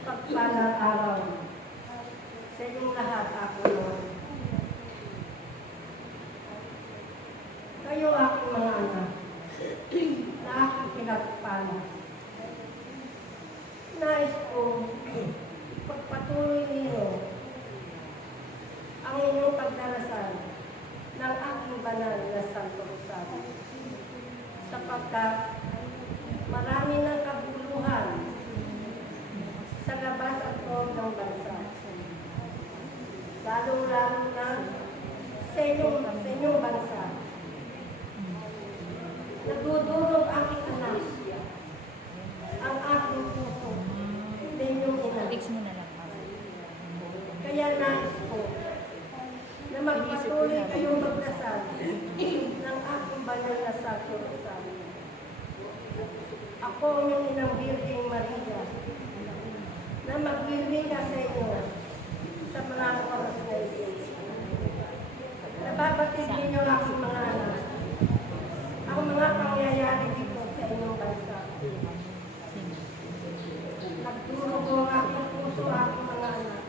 Pagpalang araw sa inyong lahat, ako Lord. Kayo aking mga anak na aking pinagpala. Nais ko pagpatuloy ninyo ang inyong pagdarasal ng aking banal na Santo Rosario, sapagkat marami ng kabuluhan sa labas at loob ng bansa. Lalo-lalo na sa inyong bansa. Nagdudurog aking anak, ang aking puso, sa inyong ina. Kaya nais ko na magpatuloy kayong magdasal ng aking banal na Santo Rosario. Ako ang iyong inang Birheng Maria, na magbibigay sa inyo sa mga oras na ito. Nababatid ninyo aking mga anak, ang mga pangyayari dito sa inyong bansa. Nagturo ang aking puso aking mga anak,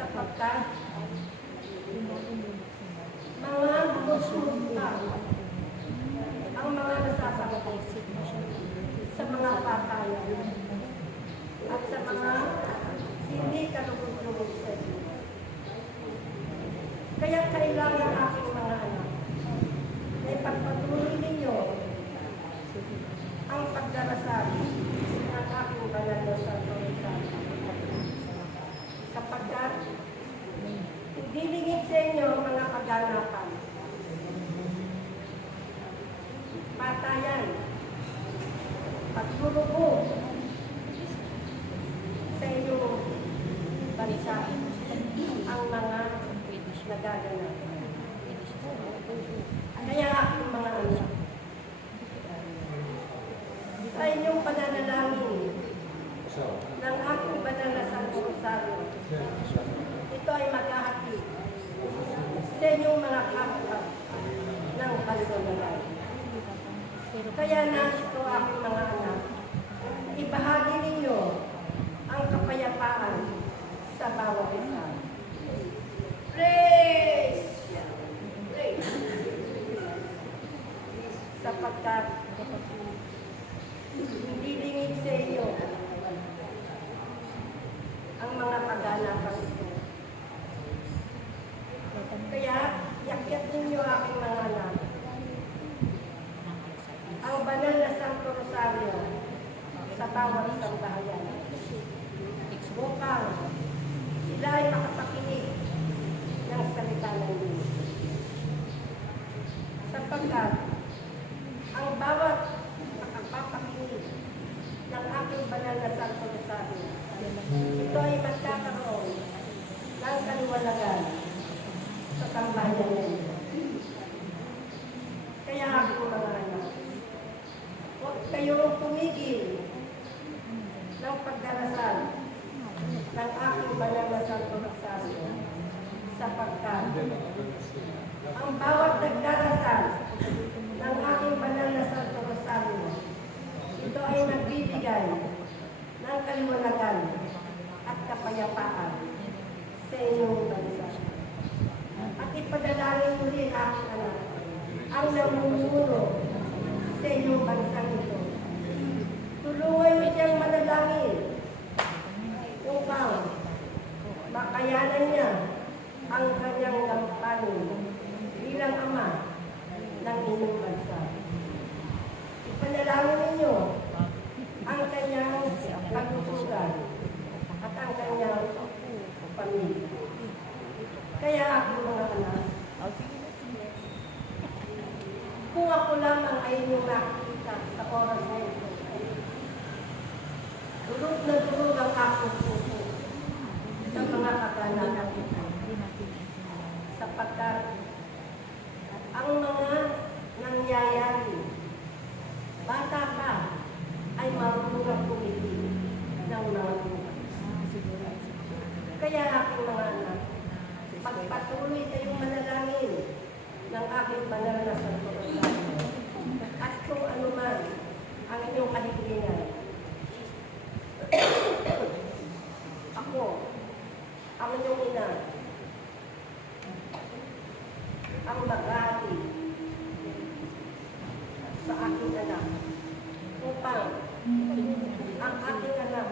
sapagkat mga bumusulutan ang mga nasasakit sa mga patayan at sa mga hindi kalugod-lugod sa inyo. Kaya kailangan aking mga anak na ipagpatuloy ninyo ang pagdarasal ng aking banal na Santo Rosario, sapagkat hindi lingid sa inyo ang mga kaganapan, patayan, pagdurugod sa inyong bansa ang mga nagaganap. Kaya aking mga anak, sa inyong pananalangin ng aking banal na Santo Rosario, ito ay maghahatid sa inyong mga kapwa ng kaluluwa. Kaya nais ko aking mga anak, ibahagi ninyo ang kapayapaan sa bawat isa. Praise! Praise! Sapagkat hindi lingid sa inyo ang mga kaganapan ito. Kaya, yakyat ninyo aking mga anak, ang banal na Santo Rosario sa bawat isang bahayan. Upang sila ay makapakinig ng salita ng Diyos. Sapagkat ang bawat makapapakinig ng aking banal na Santo Rosario, ito ay magkakaroon ng kaliwanagan sa tambayan ninyo. Kaya aking mga anak, huwag kayong tumigil ng pagdarasal ng aking banal na Santo Rosario, sapagkat ang bawat nagdarasal ng aking banal na Santo Rosario, ito ay nagbibigay ng kaliwanagan at kapayapaan sa inyong bansa. At ipadalangin mo rin aking anak, ang namumuno sa inyong bansang ito. Tulungan niyo siyang manalangin upang makayanan niya ang kanyang gampanin bilang ama ng inyong bansa. Ipanalangin ninyo ang kanyang kagustuhan at ang kanyang pamilya. Kaya ako mga anak, kung ako lamang ay inyong nakikita sa oras na ito, durog na durog ang aking puso sa mga kaganapan ito. Sapagkat ang mga nangyayari, bata pa, ay marunong ang pumili ng mga buhay. Kaya aking mga anak, pagpatuloy kayong manalangin ng aking banal na Santo Rosario. At kung ano man ang inyong kahilingan, sa aking anak upang ang aking anak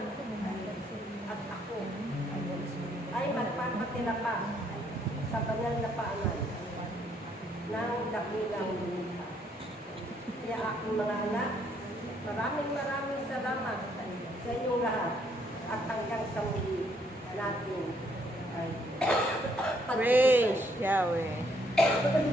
at ako ay magpapatira pa sa banal na paanan ng dakilang lumikha. Kaya aking mga anak, maraming salamat sa inyong lahat at hanggang sa muli natin ay Praise Yahweh.